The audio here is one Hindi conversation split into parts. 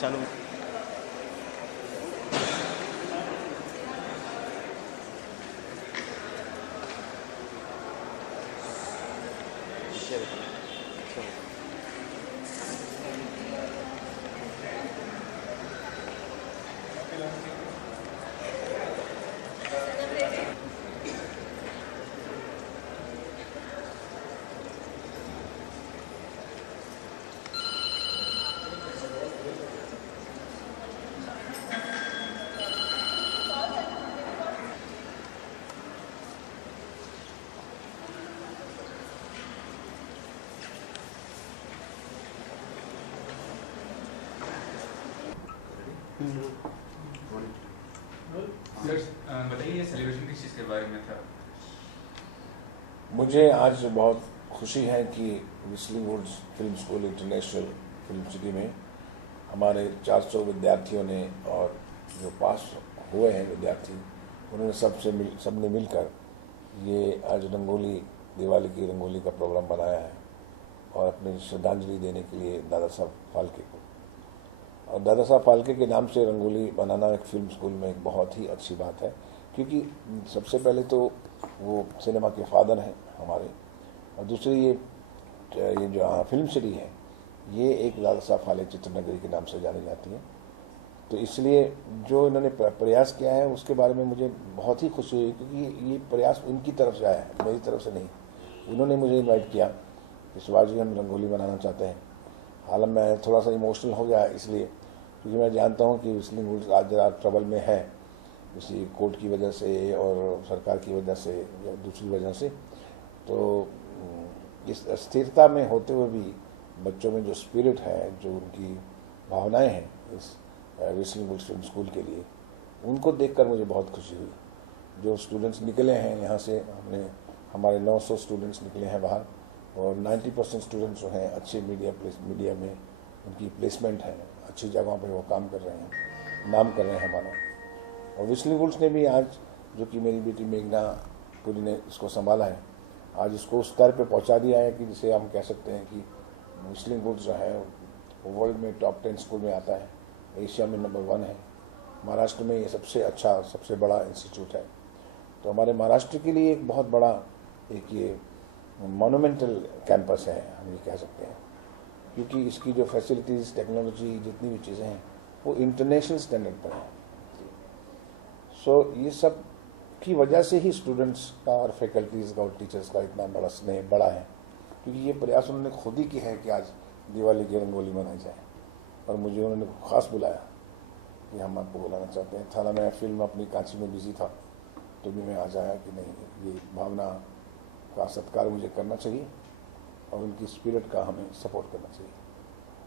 चालू। सर बताइए सेलिब्रेशन किस चीज़ के बारे में था? मुझे आज बहुत खुशी है कि Whistling Woods film school international film city में हमारे 400 विद्यार्थियों ने और जो पास हुए हैं विद्यार्थी उन्होंने सबने मिलकर ये आज रंगोली दिवाली की रंगोली का प्रोग्राम बनाया है और अपनी श्रद्धांजलि देने के लिए दादा साहब फाल्के को। और दादा साहब फाल्के के नाम से रंगोली बनाना एक फिल्म स्कूल में एक बहुत ही अच्छी बात है, क्योंकि सबसे पहले तो वो सिनेमा के फादर हैं हमारे, और दूसरी ये जो फिल्म सिटी है ये एक दादा साहब फाल्के चित्रनगरी के नाम से जानी जाती है। तो इसलिए जो इन्होंने प्रयास किया है उसके बारे में मुझे बहुत ही खुशी हुई, क्योंकि ये प्रयास उनकी तरफ से आया है, मेरी तरफ से नहीं। उन्होंने मुझे इनवाइट किया कि सुभाष जी हम रंगोली बनाना चाहते हैं। हालांकि मैं थोड़ा सा इमोशनल हो गया इसलिए, क्योंकि मैं जानता हूँ कि विस्लिंग वुड्स आज जरा ट्रबल में है, किसी कोर्ट की वजह से और सरकार की वजह से या दूसरी वजह से। तो इस अस्थिरता में होते हुए भी बच्चों में जो स्पिरिट है, जो उनकी भावनाएं हैं इस विस्लिंग वुड्स फिल्म स्कूल के लिए, उनको देखकर मुझे बहुत खुशी हुई। जो स्टूडेंट्स निकले हैं यहाँ से, हमारे 900 स्टूडेंट्स निकले हैं बाहर, और 90% स्टूडेंट्स जो हैं अच्छे मीडिया में उनकी प्लेसमेंट है, अच्छी जगहों पे वो काम कर रहे हैं, नाम कर रहे हैं हमारा। और विस्लिंग वुड्स ने भी आज, जो कि मेरी बेटी मेघना पुरी ने इसको संभाला है, आज इसको उस स्तर पे पहुंचा दिया है कि जिसे हम कह सकते हैं कि विस्लिंग वुड्स जो है वो वर्ल्ड में टॉप 10 स्कूल में आता है, एशिया में नंबर 1 है। महाराष्ट्र में ये सबसे अच्छा, सबसे बड़ा इंस्टीट्यूट है। तो हमारे महाराष्ट्र के लिए एक बहुत बड़ा एक ये मोनूमेंटल कैंपस है, हम ये कह सकते हैं, क्योंकि इसकी जो फैसिलिटीज़, टेक्नोलॉजी, जितनी भी चीज़ें हैं वो इंटरनेशनल स्टैंडर्ड पर हैं। सो ये सब की वजह से ही स्टूडेंट्स का और फैकल्टीज़ का और टीचर्स का इतना बड़ा स्नेह बढ़ा है, क्योंकि ये प्रयास उन्होंने खुद ही किया है कि आज दिवाली की रंगोली बनाई जाए। और मुझे उन्होंने खास बुलाया कि हम आपको बुलाना चाहते हैं। थाना में फिल्म अपनी कांची में बिजी था, तो भी मैं आज आया कि नहीं, ये भावना का सत्कार मुझे करना चाहिए और उनकी स्पिरिट का हमें सपोर्ट करना चाहिए।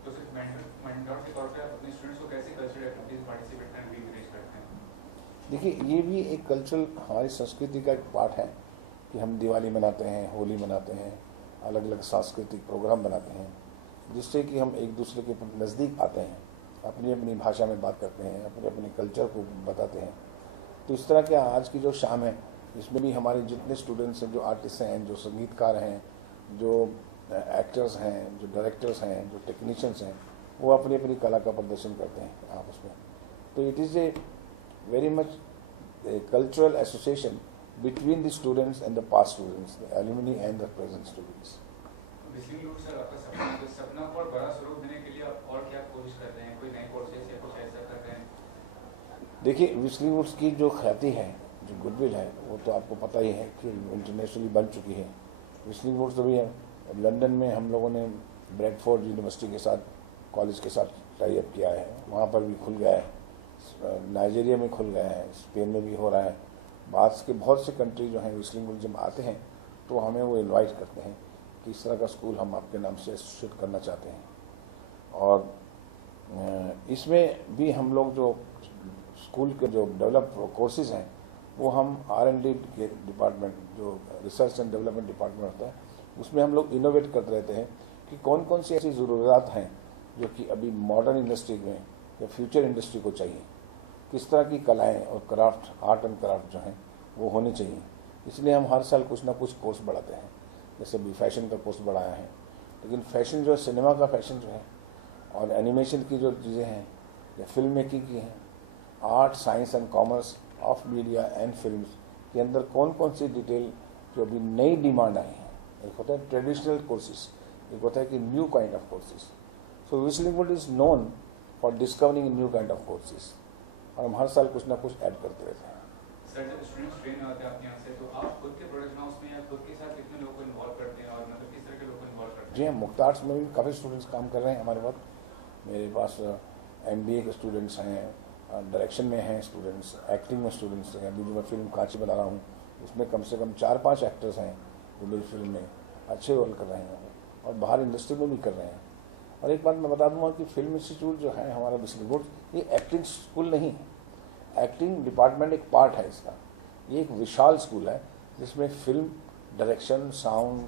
तो सिर्फ मेंटर के तौर पे आप अपने स्टूडेंट्स को कैसे कल्चरल एक्टिविटीज पार्टिसिपेट करने में एनकरेज करते हैं? देखिए, ये भी एक कल्चरल हमारी संस्कृति का एक पार्ट है कि हम दिवाली मनाते हैं, होली मनाते हैं, अलग अलग सांस्कृतिक प्रोग्राम बनाते हैं, जिससे कि हम एक दूसरे के नज़दीक आते हैं, अपनी अपनी भाषा में बात करते हैं, अपने अपने कल्चर को बताते हैं। तो इस तरह के आज की जो शाम है, इसमें भी हमारे जितने स्टूडेंट्स हैं, जो आर्टिस्ट हैं, जो संगीतकार हैं, जो एक्टर्स हैं, जो डायरेक्टर्स हैं, जो टेक्नीशियंस हैं, वो अपनी अपनी कला का प्रदर्शन करते हैं आपस में। तो it is a very much cultural association between the students and the past students, the alumni and the present students. Whistling Woods sir, आपका सपना को और बड़ा स्वरूप देने के लिए आप और क्या कोशिश कर रहे हैं? कोई नए कोर्सेज या कुछ ऐसा कर रहे हैं? देखिए, विस्लिंग वुड्स की जो ख्याति है, जो गुडविल है, वो तो आपको पता ही है कि इंटरनेशनली बन चुकी है। विस्लिंग वुड्स अभी लंदन में हम लोगों ने ब्रैडफोर्ड यूनिवर्सिटी के साथ, कॉलेज के साथ टाई अप किया है, वहाँ पर भी खुल गया है, नाइजीरिया में खुल गया है, स्पेन में भी हो रहा है। बाहर के बहुत से कंट्री जो हैं विस्लिंग वुड्स जब आते हैं तो हमें वो इन्वाइट करते हैं कि इस तरह का स्कूल हम आपके नाम से एसोसिएट करना चाहते हैं। और इसमें भी हम लोग जो स्कूल के जो डेवलप कोर्सेज हैं, वो हम R&D के डिपार्टमेंट, जो रिसर्च एंड डेवलपमेंट डिपार्टमेंट होता है, उसमें हम लोग इनोवेट करते रहते हैं कि कौन कौन सी ऐसी ज़रूरत हैं जो कि अभी मॉडर्न इंडस्ट्री में या फ्यूचर इंडस्ट्री को चाहिए, किस तरह की कलाएँ और क्राफ्ट, आर्ट एंड क्राफ्ट जो हैं वो होनी चाहिए। इसलिए हम हर साल कुछ ना कुछ कोर्स बढ़ाते हैं। जैसे भी फैशन का कोर्स बढ़ाया है, लेकिन फैशन जो सिनेमा का फैशन जो है और एनिमेशन की जो चीज़ें हैं या फिल्म मेकिंग की हैं, art, science and commerce, of media and films के अंदर कौन कौन सी डिटेल जो अभी नई डिमांड आई है। एक होता है ट्रेडिशनल कोर्सेज, एक होता है कि new kind of courses. So whistling wood is known for discovering new kind of courses, और हम हर साल कुछ ना कुछ ऐड करते रहते हैं। सर जब स्टूडेंट्स ट्रेन होते हैं आपके यहाँ से, तो आप खुद के प्रोडक्शन हाउस में या खुद के साथ कितने लोगों को इन्वॉल्व करते हैं, और मतलब किस तरह के लोगों को इन्वॉल्व करते हैं? जी हाँ, मुक्ता आर्ट्स में भी काफ़ी स्टूडेंट्स काम कर रहे हैं हमारे पास। मेरे पास MBA के स्टूडेंट्स हैं, डायरेक्शन में हैं स्टूडेंट्स, एक्टिंग में स्टूडेंट्स हैं। अभी जो मैं फिल्म कांची बना रहा हूँ उसमें कम से कम 4-5 एक्टर्स हैं जो मेरी फिल्म में अच्छे रोल कर रहे हैं और बाहर इंडस्ट्री में भी कर रहे हैं। और एक बात मैं बता दूंगा कि फिल्म इंस्टीट्यूट जो है हमारा व्हिstling वुड, ये एक्टिंग स्कूल नहीं है। एक्टिंग डिपार्टमेंट एक पार्ट है इसका। ये एक विशाल स्कूल है जिसमें film direction, sound,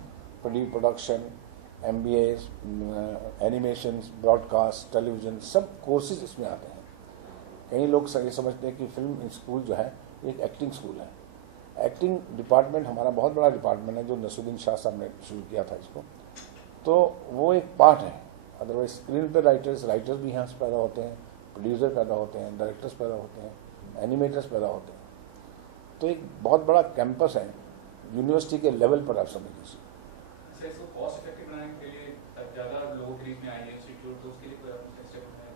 production, MBAs, animations, broadcast, television, सब कोर्सेज इसमें आते हैं। कई लोग ये समझते हैं कि फिल्म स्कूल जो है एक एक्टिंग स्कूल है। एक्टिंग डिपार्टमेंट हमारा बहुत बड़ा डिपार्टमेंट है जो नसरुद्दीन शाह साहब ने शुरू किया था इसको, तो वो एक पार्ट है। अदरवाइज स्क्रीन पे राइटर्स भी यहाँ से पैदा होते हैं, प्रोड्यूसर पैदा होते हैं, डायरेक्टर्स पैदा होते हैं, एनिमेटर्स पैदा होते हैं। तो एक बहुत बड़ा कैंपस है यूनिवर्सिटी के लेवल पर, आप समझ लीजिए। सर इसको कॉस्ट इफेक्टिव बनाने के लिए ज़्यादा लोगों के बीच में आएंगे इंस्टीट्यूट, तो उसके लिए कोई आपने स्टेप उठाया?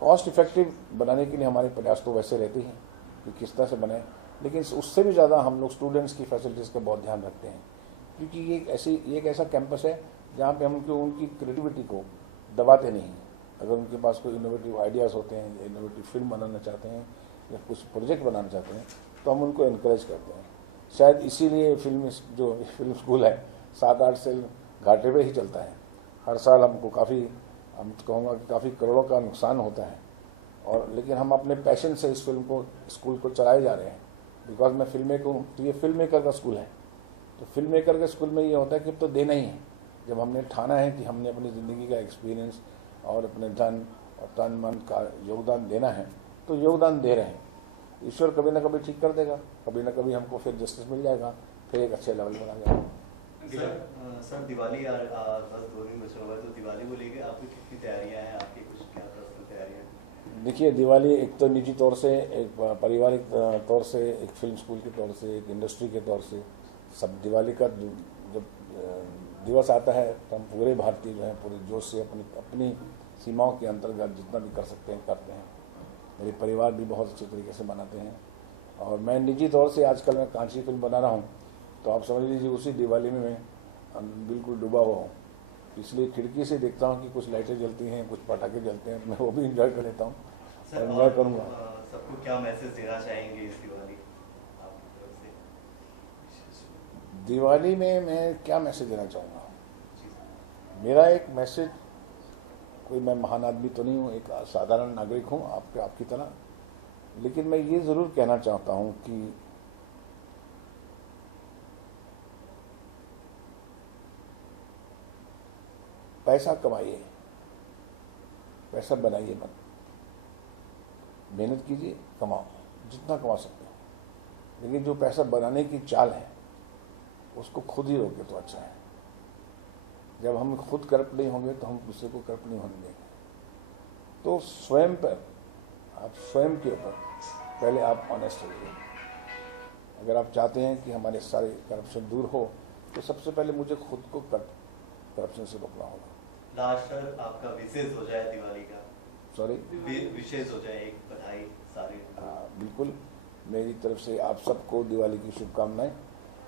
कॉस्ट इफेक्टिव बनाने के लिए हमारे प्रयास तो वैसे रहते हैं कि किस तरह से बने, लेकिन उससे भी ज़्यादा हम लोग स्टूडेंट्स की फैसिलिटीज़ का बहुत ध्यान रखते हैं, क्योंकि ये एक ऐसा कैंपस है जहाँ पे हम उनकी क्रिएटिविटी को दबाते नहीं। अगर उनके पास कोई इनोवेटिव आइडियाज़ होते हैं, इनोवेटिव फिल्म बनाना चाहते हैं या कुछ प्रोजेक्ट बनाना चाहते हैं, तो हम उनको इनक्रेज करते हैं। शायद इसीलिए फिल्म स्कूल है 7-8 साल घाटे पे ही चलता है। हर साल हमको हम कहूँगा कि काफ़ी करोड़ों का नुकसान होता है, और लेकिन हम अपने पैशन से इस स्कूल को चलाए जा रहे हैं। बिकॉज मैं फिल्म मेकर हूँ, तो ये फिल्म मेकर का स्कूल है। तो फिल्म मेकर के स्कूल में ये होता है कि अब तो देना ही है। जब हमने ठाना है कि हमने अपनी ज़िंदगी का एक्सपीरियंस और अपने धन और तन मन का योगदान देना है, तो योगदान दे रहे हैं। ईश्वर कभी ना कभी ठीक कर देगा, कभी ना कभी हमको फिर जस्टिस मिल जाएगा, फिर एक अच्छे लेवल पर आ जाएगा। सर दिवाली बस 2 दिन बचा हुआ है, तो दिवाली को लेकर आपकी कितनी तैयारियां हैं, आपकी कुछ क्या प्रस्तुत तैयारियां? देखिए, दिवाली एक तो निजी तौर से, एक पारिवारिक तौर से, एक फिल्म स्कूल के तौर से, एक इंडस्ट्री के तौर से, सब दिवाली का जब दिवस आता है तो हम पूरे भारतीय जो हैं पूरे जोश से अपनी सीमाओं के अंतर्गत जितना भी कर सकते हैं करते हैं। मेरे परिवार भी बहुत अच्छे तरीके से मनाते हैं, और मैं निजी तौर से आजकल मैं कांची फिल्म बना रहा हूँ, तो आप समझ लीजिए उसी दिवाली में मैं बिल्कुल डूबा हुआ हूँ। इसलिए खिड़की से देखता हूँ कि कुछ लाइटें जलती हैं, कुछ पटाखे जलते हैं, मैं वो भी इंजॉय कर लेता हूँ और इंजॉय करूँगा। सबको क्या मैसेज देना चाहेंगे इस दिवाली आपकी तरफ से? दिवाली में मैं क्या मैसेज देना चाहूँगा? मेरा एक मैसेज, कोई मैं महान आदमी तो नहीं हूँ, एक साधारण नागरिक हूँ आपकी तरह, लेकिन मैं ये ज़रूर कहना चाहता हूँ कि पैसा कमाइए, पैसा बनाइए मत। मेहनत कीजिए, कमाओ जितना कमा सकते हो, लेकिन जो पैसा बनाने की चाल है उसको खुद ही रोके तो अच्छा है। जब हम खुद करप्ट नहीं होंगे तो हम दूसरे को करप्ट नहीं होने देंगे। तो स्वयं पर, आप स्वयं के ऊपर पहले आप ऑनेस्ट रहिए। अगर आप चाहते हैं कि हमारे सारे करप्शन दूर हो, तो सबसे पहले मुझे खुद को करप्शन से रोकना होगा। लास्ट सर, आपका विशेष हो जाए दिवाली का, सॉरी, विशेष हो जाए, एक बधाई सारे। बिल्कुल, मेरी तरफ से आप सबको दिवाली की शुभकामनाएं,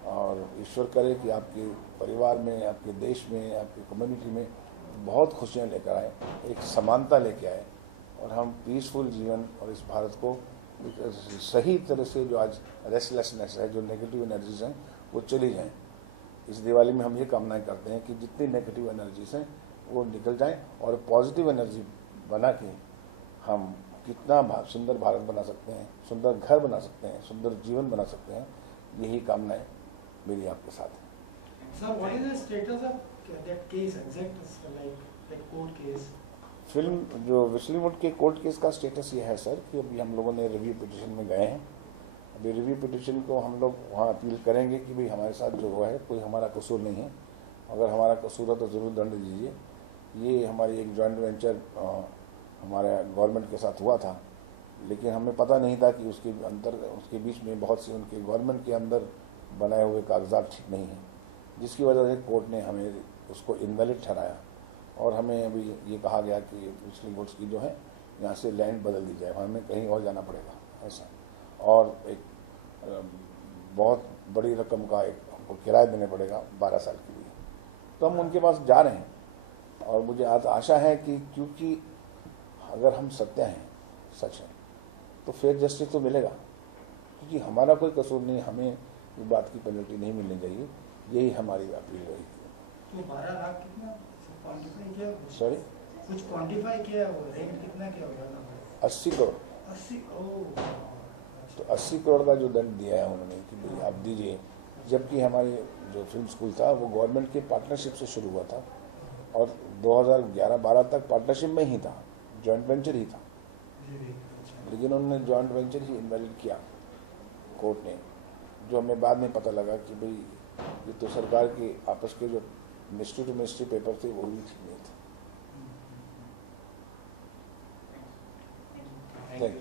और ईश्वर करे कि आपके परिवार में, आपके देश में, आपकी कम्युनिटी में बहुत खुशियां लेकर आए, एक समानता लेके आए, और हम पीसफुल जीवन और इस भारत को सही तरह से, जो आज रेस्टलेसनेस है, जो नेगेटिव एनर्जीज हैं, वो चली जाएं। इस दिवाली में हम ये कामनाएं करते हैं कि जितनी नेगेटिव एनर्जीज हैं वो निकल जाएं, और पॉजिटिव एनर्जी बना के हम कितना सुंदर भारत बना सकते हैं, सुंदर घर बना सकते हैं, सुंदर जीवन बना सकते हैं। यही कामनाएं मेरी आपके साथ है। Sir, what is the status of that case exact, like court case? Film जो व्हिstling वुड के कोर्ट केस का स्टेटस ये है सर कि अभी हम लोगों ने रिव्यू पिटिशन में गए हैं। अभी रिव्यू पिटिशन को हम लोग वहाँ अपील करेंगे कि भाई हमारे साथ जो हुआ है कोई हमारा कसूर नहीं है, अगर हमारा कसूर है तो ज़रूर दंड दीजिए। ये हमारी एक जॉइंट वेंचर हमारे गवर्नमेंट के साथ हुआ था, लेकिन हमें पता नहीं था कि उसके बीच में बहुत से उनके गवर्नमेंट के अंदर बनाए हुए कागजात ठीक नहीं हैं, जिसकी वजह से कोर्ट ने हमें उसको इनवैलिड ठहराया और हमें अभी ये कहा गया कि मुस्लिम वोट्स की जो है यहाँ से लैंड बदल दी जाए, हमें कहीं और जाना पड़ेगा ऐसा, और एक बहुत बड़ी रकम का एक हमको किराया देने पड़ेगा 12 साल के लिए। तो हम उनके पास जा रहे हैं और मुझे आशा है कि क्योंकि अगर हम सत्य हैं, सच है, तो फेयर जस्टिस तो मिलेगा, क्योंकि हमारा कोई कसूर नहीं, हमें इस बात की पेनल्टी नहीं मिलनी चाहिए, यही हमारी अपील रहेगी। तो 12 लाख कितना क्वांटिफाई किया? सॉरी, कुछ क्वांटिफाई किया वो रेट कितना क्या होगा? 80 करोड़। 80? तो 80 करोड़ का जो दंड दिया है उन्होंने कि भाई आप दीजिए, जबकि हमारे जो फिल्म स्कूल था वो गवर्नमेंट के पार्टनरशिप से शुरू हुआ था और 2011-12 तक पार्टनरशिप में ही था, जॉइंट वेंचर ही था, लेकिन उन्होंने जॉइंट वेंचर ही इनवैलिड किया कोर्ट ने, जो हमें बाद में पता लगा कि भाई ये तो सरकार के आपस के जो मिनिस्ट्री टू मिनिस्ट्री पेपर थे वो भी ठीक नहीं थे। Thank you.